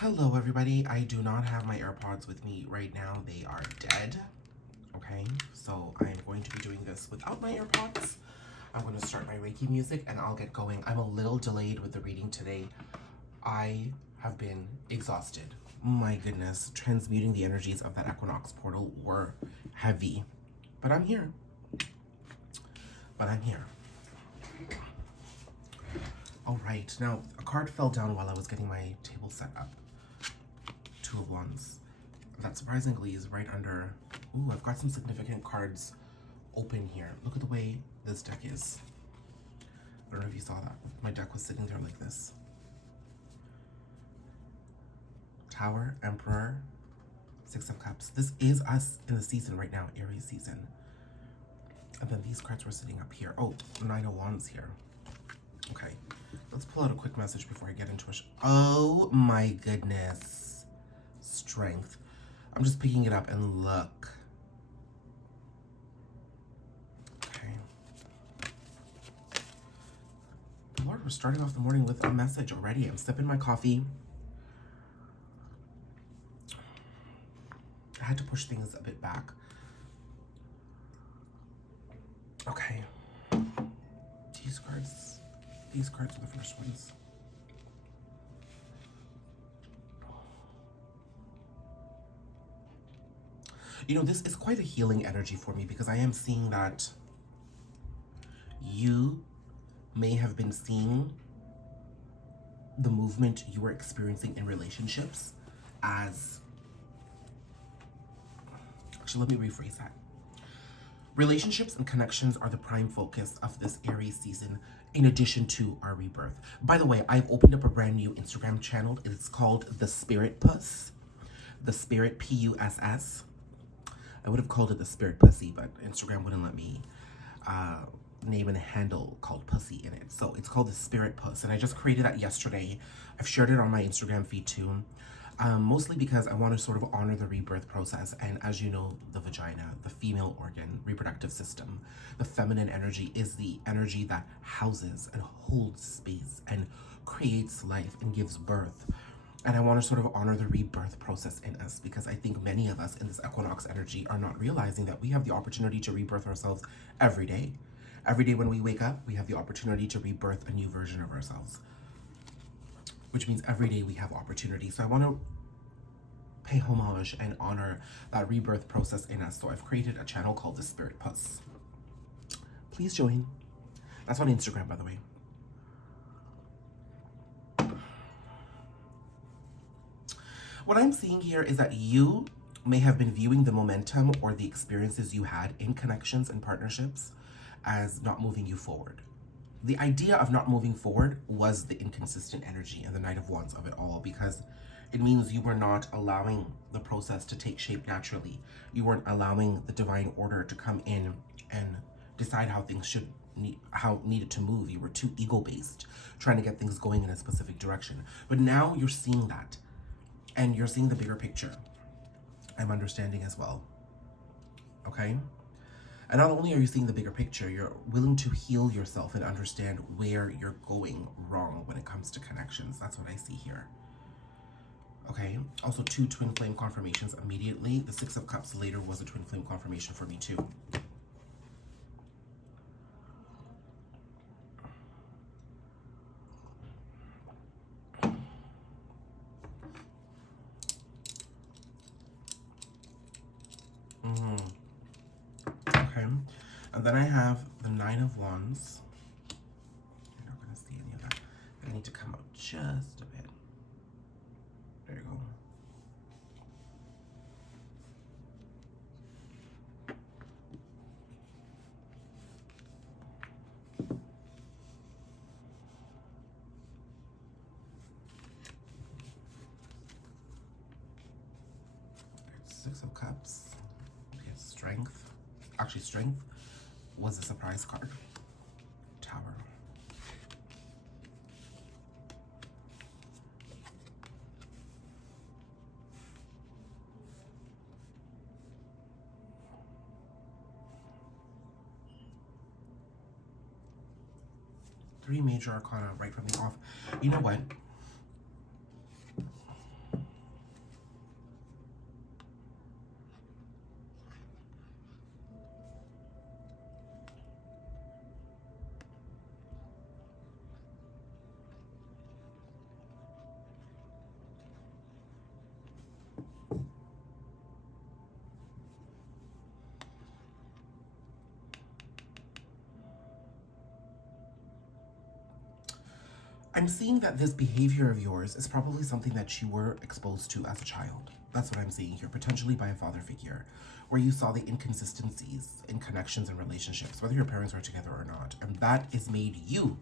Hello everybody, I do not have my AirPods with me right now. They are dead. Okay, so I am going to be doing this without my AirPods. I'm going to start my Reiki music and I'll get going. I'm a little delayed with the reading today. I have been exhausted. My goodness, transmuting the energies of that equinox portal were heavy. But I'm here. All right, now a card fell down while I was getting my table set up. Two of Wands. That surprisingly is right under. Ooh, I've got some significant cards open here. Look at the way this deck is. I don't know if you saw that. My deck was sitting there like this. Tower, Emperor, Six of Cups. This is us in the season right now, Aries season. And then these cards were sitting up here. Oh, Nine of Wands here. Okay, let's pull out a quick message before I get into it. Oh my goodness. Strength. I'm just picking it up and look. Okay. Lord, we're starting off the morning with a message already. I'm sipping my coffee. I had to push things a bit back. Okay. These cards are the first ones. You know, this is quite a healing energy for me because I am seeing that you may have been seeing the movement you were experiencing in relationships as... Actually, let me rephrase that. Relationships and connections are the prime focus of this Aries season, in addition to our rebirth. By the way, I've opened up a brand new Instagram channel. It's called The Spirit Puss. The Spirit Puss. I would have called it The Spirit Pussy, but Instagram wouldn't let me name and a handle called Pussy in it. So it's called The Spirit Puss, and I just created that yesterday. I've shared it on my Instagram feed too. Mostly because I want to sort of honor the rebirth process. And as you know, the vagina, the female organ, reproductive system, the feminine energy is the energy that houses and holds space and creates life and gives birth. And I want to sort of honor the rebirth process in us because I think many of us in this equinox energy are not realizing that we have the opportunity to rebirth ourselves every day. Every day when we wake up, we have the opportunity to rebirth a new version of ourselves, which means every day we have opportunity. So I want to pay homage and honor that rebirth process in us. So I've created a channel called The Spirit Puss. Please join. That's on Instagram, by the way. What I'm seeing here is that you may have been viewing the momentum or the experiences you had in connections and partnerships as not moving you forward. The idea of not moving forward was the inconsistent energy and the Knight of Wands of it all, because it means you were not allowing the process to take shape naturally. You weren't allowing the divine order to come in and decide how things needed to move. You were too ego-based, trying to get things going in a specific direction. But now you're seeing that, and you're seeing the bigger picture. I'm understanding as well. Okay? And not only are you seeing the bigger picture, you're willing to heal yourself and understand where you're going wrong when it comes to connections. That's what I see here. Okay, also 2 twin flame confirmations immediately. The Six of Cups later was a twin flame confirmation for me too. Okay, and then I have the Nine of Wands. You're not going to see any of that. I need to come out just a bit. There you go. Six of Cups. Yes, Strength. Actually, Strength was a surprise card. Tower. Three major arcana right from the off. You know what? I'm seeing that this behavior of yours is probably something that you were exposed to as a child. That's what I'm seeing here, potentially by a father figure, where you saw the inconsistencies in connections and relationships, whether your parents are together or not. And that has made you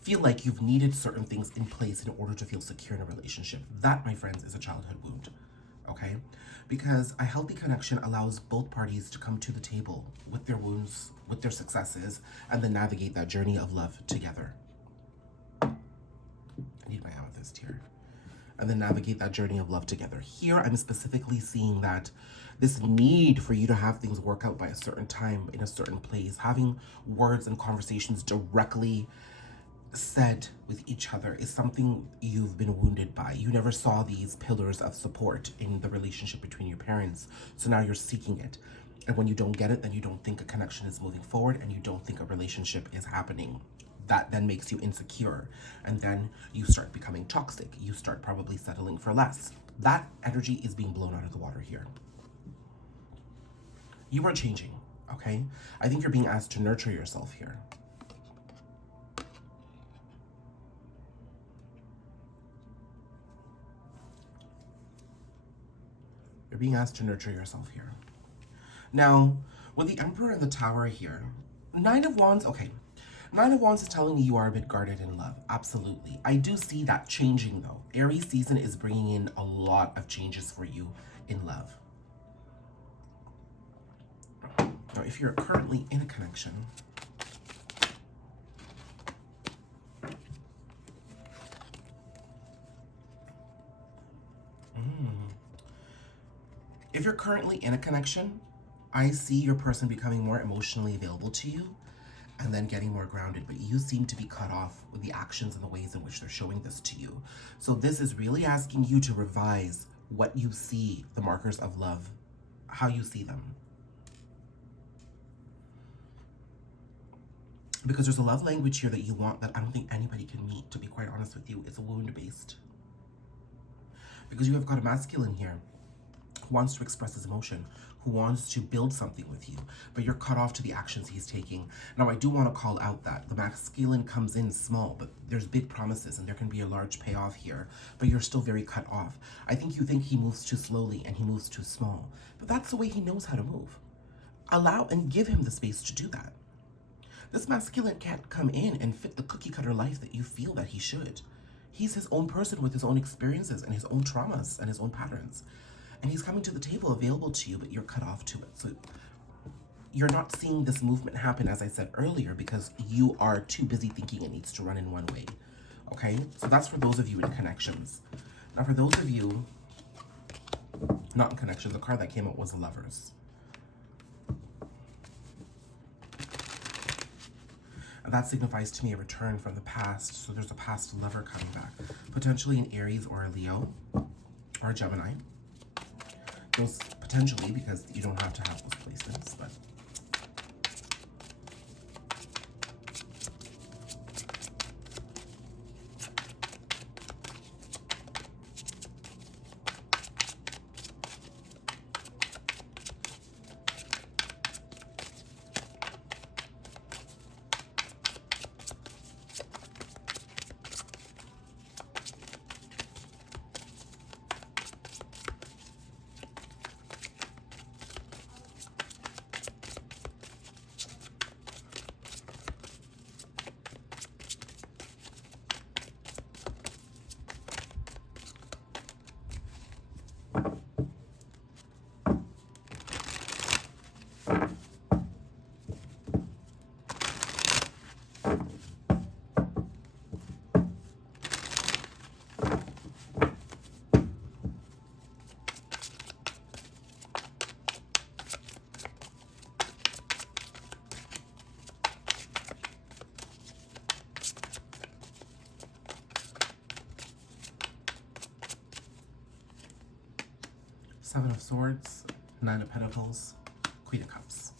feel like you've needed certain things in place in order to feel secure in a relationship. That, my friends, is a childhood wound, okay? Because a healthy connection allows both parties to come to the table with their wounds, with their successes, and then navigate that journey of love together. I need my amethyst here. And then navigate that journey of love together. Here, I'm specifically seeing that this need for you to have things work out by a certain time, in a certain place, having words and conversations directly said with each other is something you've been wounded by. You never saw these pillars of support in the relationship between your parents, so now you're seeking it. And when you don't get it, then you don't think a connection is moving forward, and you don't think a relationship is happening. That then makes you insecure, and then you start becoming toxic. You start probably settling for less. That energy is being blown out of the water here. You are changing, okay? I think you're being asked to nurture yourself here. You're being asked to nurture yourself here. Now, with the Emperor and the Tower here, Nine of Wands, okay. Nine of Wands is telling me you are a bit guarded in love. Absolutely. I do see that changing, though. Aries season is bringing in a lot of changes for you in love. Now, if you're currently in a connection, if you're currently in a connection, I see your person becoming more emotionally available to you and then getting more grounded, but you seem to be cut off with the actions and the ways in which they're showing this to you. So this is really asking you to revise what you see, the markers of love, how you see them. Because there's a love language here that you want that I don't think anybody can meet, to be quite honest with you. It's a wound-based. Because you have got a masculine here who wants to express his emotion, who wants to build something with you, but you're cut off to the actions he's taking. Now, I do want to call out that the masculine comes in small, but there's big promises and there can be a large payoff here, but you're still very cut off. I think you think he moves too slowly and he moves too small, but that's the way he knows how to move. Allow and give him the space to do that. This masculine can't come in and fit the cookie cutter life that you feel that he should. He's his own person with his own experiences and his own traumas and his own patterns. And he's coming to the table available to you, but you're cut off to it. So you're not seeing this movement happen, as I said earlier, because you are too busy thinking it needs to run in one way. Okay? So that's for those of you in connections. Now, for those of you not in connections, the card that came out was the Lovers. And that signifies to me a return from the past. So there's a past lover coming back, potentially an Aries or a Leo or a Gemini. Those potentially, because you don't have to have those placements, but Seven of Swords, Nine of Pentacles, Queen of Cups.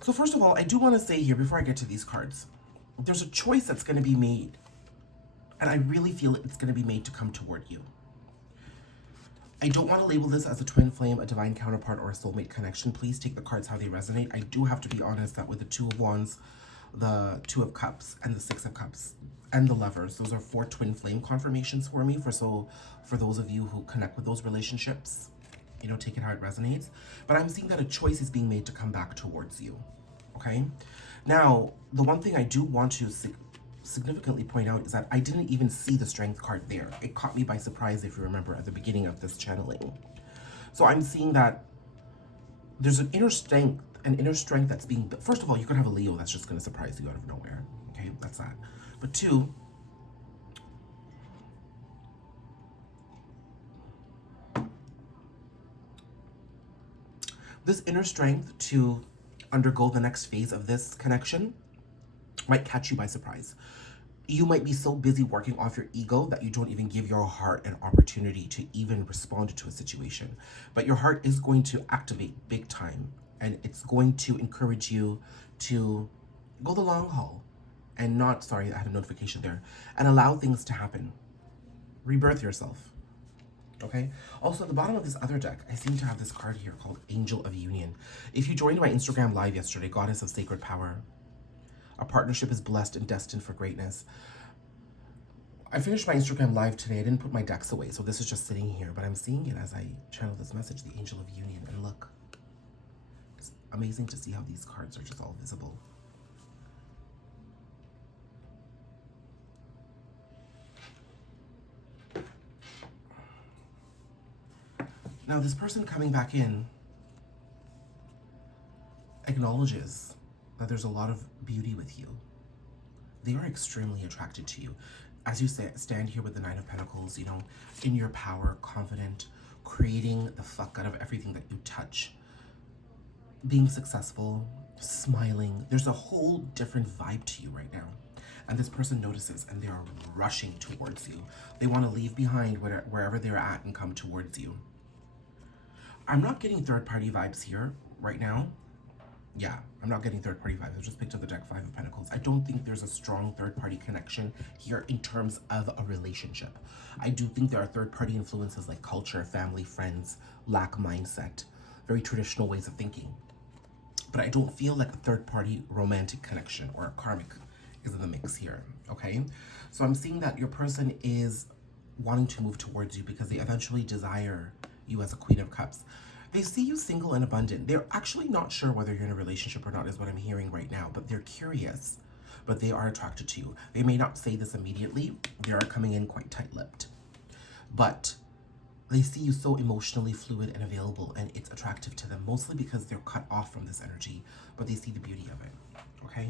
So first of all, I do want to say here, before I get to these cards, there's a choice that's going to be made. And I really feel it's going to be made to come toward you. I don't want to label this as a twin flame, a divine counterpart, or a soulmate connection. Please take the cards how they resonate. I do have to be honest that with the Two of Wands, the Two of Cups, and the Six of Cups, and the Lovers, those are 4 twin flame confirmations for me. For those of you who connect with those relationships, you know, take it how it resonates. But I'm seeing that a choice is being made to come back towards you. Okay? Now, the one thing I do want to significantly point out is that I didn't even see the Strength card there. It caught me by surprise, if you remember, at the beginning of this channeling. So I'm seeing that there's an inner strength that's being built. First of all, you could have a Leo that's just going to surprise you out of nowhere. Okay, that's that. But 2, this inner strength to undergo the next phase of this connection might catch you by surprise. You might be so busy working off your ego that you don't even give your heart an opportunity to even respond to a situation. But your heart is going to activate big time, and it's going to encourage you to go the long haul and not, sorry, I had a notification there, and allow things to happen. Rebirth yourself. Okay? Also, at the bottom of this other deck, I seem to have this card here called Angel of Union. If you joined my Instagram live yesterday, Goddess of Sacred Power, a partnership is blessed and destined for greatness. I finished my Instagram live today. I didn't put my decks away, so this is just sitting here, but I'm seeing it as I channel this message, the Angel of Union. And look, it's amazing to see how these cards are just all visible. Now, this person coming back in acknowledges that there's a lot of beauty with you. They are extremely attracted to you. As you stand here with the Nine of Pentacles, you know, in your power, confident, creating the fuck out of everything that you touch, being successful, smiling. There's a whole different vibe to you right now. And this person notices and they are rushing towards you. They want to leave behind wherever they're at and come towards you. I'm not getting third-party vibes here right now. Yeah, I'm not getting third-party vibes. I just picked up the deck, Five of Pentacles. I don't think there's a strong third-party connection here in terms of a relationship. I do think there are third-party influences like culture, family, friends, lack mindset, very traditional ways of thinking. But I don't feel like a third-party romantic connection or a karmic is in the mix here, okay? So I'm seeing that your person is wanting to move towards you because they eventually desire you as a Queen of Cups. They see you single and abundant. They're actually not sure whether you're in a relationship or not is what I'm hearing right now, but they're curious, but they are attracted to you. They may not say this immediately. They are coming in quite tight-lipped, but they see you so emotionally fluid and available, and it's attractive to them, mostly because they're cut off from this energy, but they see the beauty of it, okay?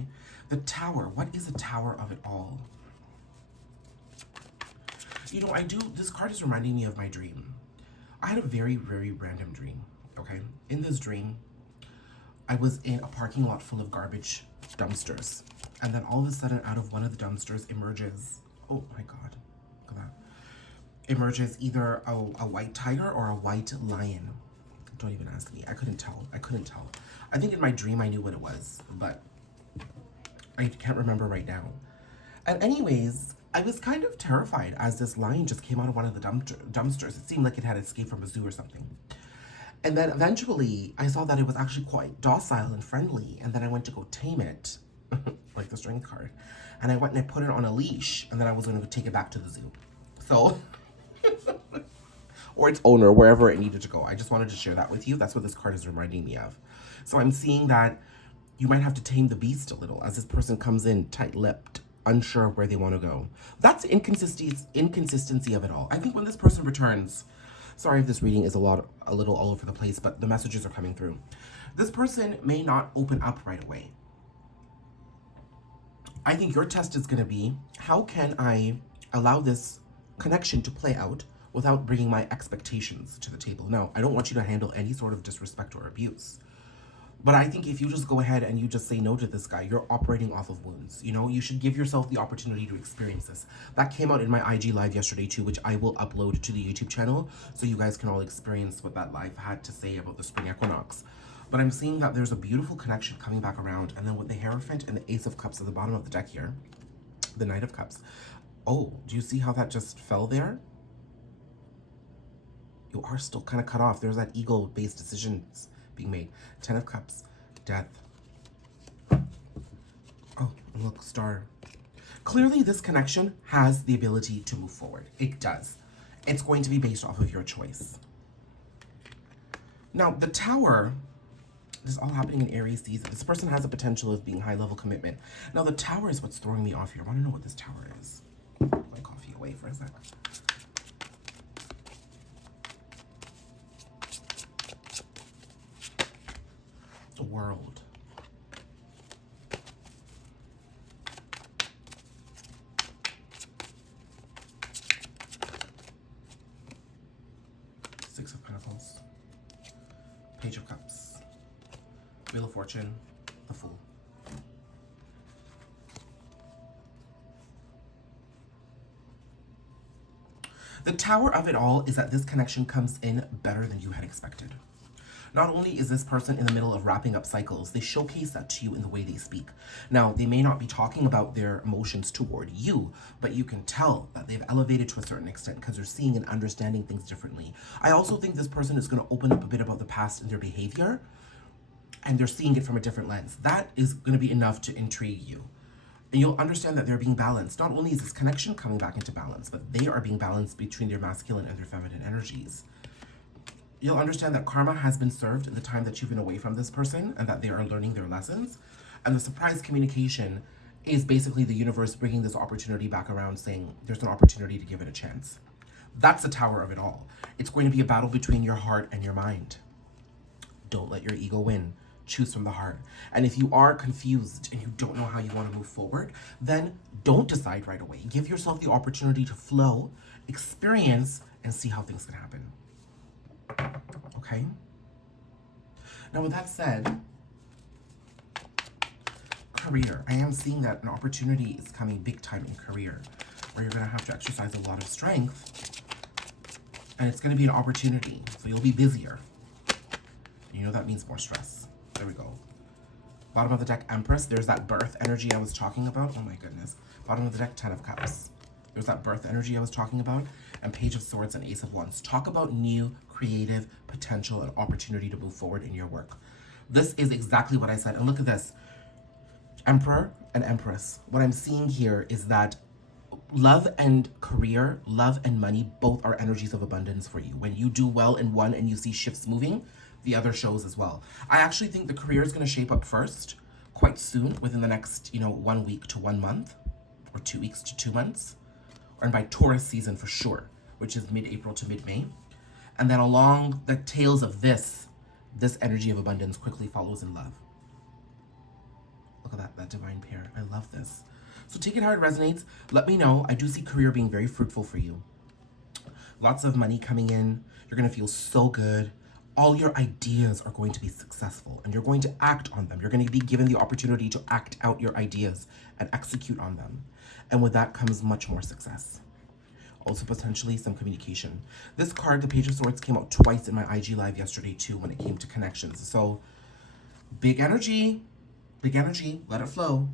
The Tower, what is the Tower of it all? You know, this card is reminding me of my dream. I had a very, very random dream, okay? In this dream, I was in a parking lot full of garbage dumpsters. And then all of a sudden, out of one of the dumpsters emerges, oh my God, look at that. Emerges either a white tiger or a white lion. Don't even ask me, I couldn't tell. I think in my dream, I knew what it was, but I can't remember right now. And anyways, I was kind of terrified as this lion just came out of one of the dumpsters. It seemed like it had escaped from a zoo or something. And then eventually I saw that it was actually quite docile and friendly. And then I went to go tame it, like the Strength card. And I went and I put it on a leash, and then I was going to take it back to the zoo. So, or its owner, wherever it needed to go. I just wanted to share that with you. That's what this card is reminding me of. So I'm seeing that you might have to tame the beast a little as this person comes in tight-lipped, unsure of where they want to go. That's the inconsistency of it all. I think when this person returns, sorry if this reading is a little all over the place, but the messages are coming through. This person may not open up right away. I think your test is going to be, how can I allow this connection to play out without bringing my expectations to the table? Now, I don't want you to handle any sort of disrespect or abuse. But I think if you just go ahead and you just say no to this guy, you're operating off of wounds. You know, you should give yourself the opportunity to experience this. That came out in my IG live yesterday too, which I will upload to the YouTube channel so you guys can all experience what that live had to say about the spring equinox. But I'm seeing that there's a beautiful connection coming back around. And then with the Hierophant and the Ace of Cups at the bottom of the deck here, the Knight of Cups. Oh, do you see how that just fell there? You are still kind of cut off. There's that ego-based decisions being made. 10 of Cups, Death. Oh, and look, Star. Clearly, this connection has the ability to move forward. It does. It's going to be based off of your choice. Now, the Tower, this is all happening in Aries season. This person has a potential of being high-level commitment. Now, the Tower is what's throwing me off here. I want to know what this Tower is. Put my coffee away for a sec. The World. Six of Pentacles. Page of Cups. Wheel of Fortune. The Fool. The Tower of it all is that this connection comes in better than you had expected. Not only is this person in the middle of wrapping up cycles, they showcase that to you in the way they speak. Now, they may not be talking about their emotions toward you, but you can tell that they've elevated to a certain extent because they're seeing and understanding things differently. I also think this person is going to open up a bit about the past and their behavior, and they're seeing it from a different lens. That is going to be enough to intrigue you. And you'll understand that they're being balanced. Not only is this connection coming back into balance, but they are being balanced between their masculine and their feminine energies. You'll understand that karma has been served in the time that you've been away from this person and that they are learning their lessons. And the surprise communication is basically the universe bringing this opportunity back around, saying there's an opportunity to give it a chance. That's the Tower of it all. It's going to be a battle between your heart and your mind. Don't let your ego win. Choose from the heart. And if you are confused and you don't know how you want to move forward, then don't decide right away. Give yourself the opportunity to flow, experience, and see how things can happen. Okay? Now, with that said, career. I am seeing that an opportunity is coming big time in career, where you're going to have to exercise a lot of strength, and it's going to be an opportunity. So you'll be busier. You know that means more stress. There we go. Bottom of the deck, Empress. There's that birth energy I was talking about. Oh my goodness. Bottom of the deck, 10 of Cups. There's that birth energy I was talking about. And Page of Swords and Ace of Wands. Talk about new, creative potential and opportunity to move forward in your work. This is exactly what I said. And look at this. Emperor and Empress. What I'm seeing here is that love and career, love and money, both are energies of abundance for you. When you do well in one and you see shifts moving, the other shows as well. I actually think the career is going to shape up first quite soon, within the next, 1 week to 1 month, or 2 weeks to 2 months, and by Taurus season for sure, which is mid-April to mid-May. And then along the tails of this energy of abundance quickly follows in love. Look at that divine pair. I love this. So take it how it resonates. Let me know. I do see career being very fruitful for you. Lots of money coming in. You're going to feel so good. All your ideas are going to be successful, and you're going to act on them. You're going to be given the opportunity to act out your ideas and execute on them. And with that comes much more success. Also potentially some communication. This card, the Page of Swords, came out twice in my IG live yesterday too when it came to connections. So big energy, let it flow.